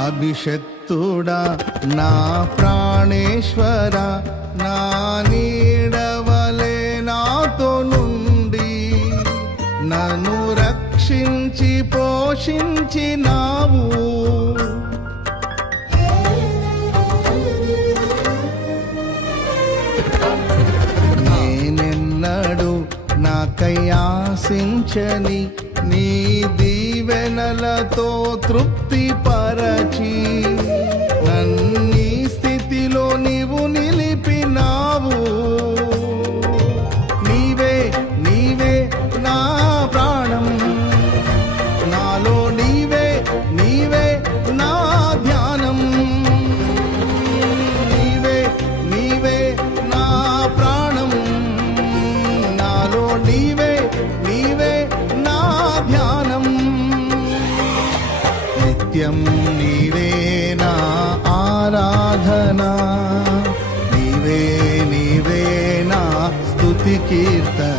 అభిషక్తుడా నా ప్రాణేశ్వర, నా నీడవలే నాతో నుండి నన్ను రక్షించి పోషించినావు. నేనెన్నడు నాకై ఆశించని నీ దీవెనలతో తృప్తి పరచి నన్నీ స్థితిలో నీవు నిలిపినావు. నీవే నీవే నా ప్రాణం, నాలో నీవే నీవే నా ధ్యానం. నీవే నీవే నా ప్రాణం, నాలో నీవే నీవే నా ధ్యానం. నిత్యం నీవే నా ఆరాధన, నీవే నీవే నా స్తుతి కీర్తన.